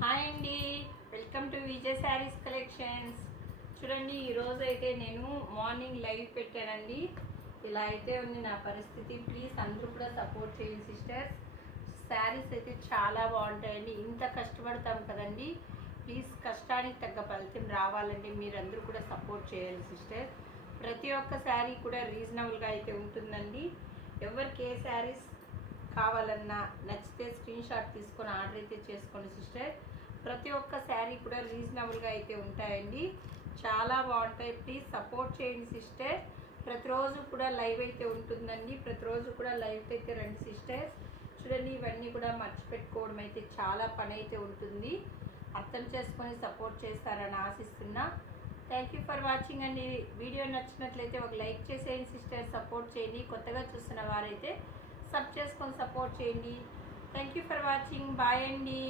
Hi అండి, welcome to Vijay saris collections. చూడండి, ఈరోజు అయితే నేను మార్నింగ్ లైవ్ పెట్టానండి. ఇలా అయితే ఉంది నా పరిస్థితి. ప్లీజ్ అందరూ కూడా సపోర్ట్ చేయండి సిస్టర్స్. శారీస్ అయితే చాలా బాగుంటాయండి. ఇంత కష్టపడతాం కదండి. ప్లీజ్ కష్టానికి తగ్గ ఫలితం రావాలంటే మీరందరూ కూడా సపోర్ట్ చేయాలి సిస్టర్స్. ప్రతి ఒక్క శారీ కూడా రీజనబుల్గా అయితే ఉంటుందండి. ఎవరికి ఏ శారీస్ కావాలన్నా నచ్చితే స్క్రీన్ షాట్ తీసుకొని ఆర్డర్ అయితే చేసుకోండి సిస్టర్. ప్రతి ఒక్క శారీ కూడా రీజనబుల్గా అయితే ఉంటాయండి, చాలా బాగుంటాయి. ప్లీజ్ సపోర్ట్ చేయండి సిస్టర్. ప్రతిరోజు కూడా లైవ్ అయితే ఉంటుందండి. ప్రతిరోజు కూడా లైవ్కి అయితే రండి సిస్టర్స్. చూడండి, ఇవన్నీ కూడా మర్చిపెట్టుకోవడం అయితే చాలా పని అయితే ఉంటుంది. అర్థం చేసుకొని సపోర్ట్ చేస్తారని ఆశిస్తున్నా. థ్యాంక్ యూ ఫర్ వాచింగ్ అండి. వీడియో నచ్చినట్లయితే ఒక లైక్ చేసేయండి సిస్టర్, సపోర్ట్ చేయండి. కొత్తగా చూస్తున్న వారైతే సబ్ చేసుకొని సపోర్ట్ చేయండి. Thank you for watching. Bye అండి.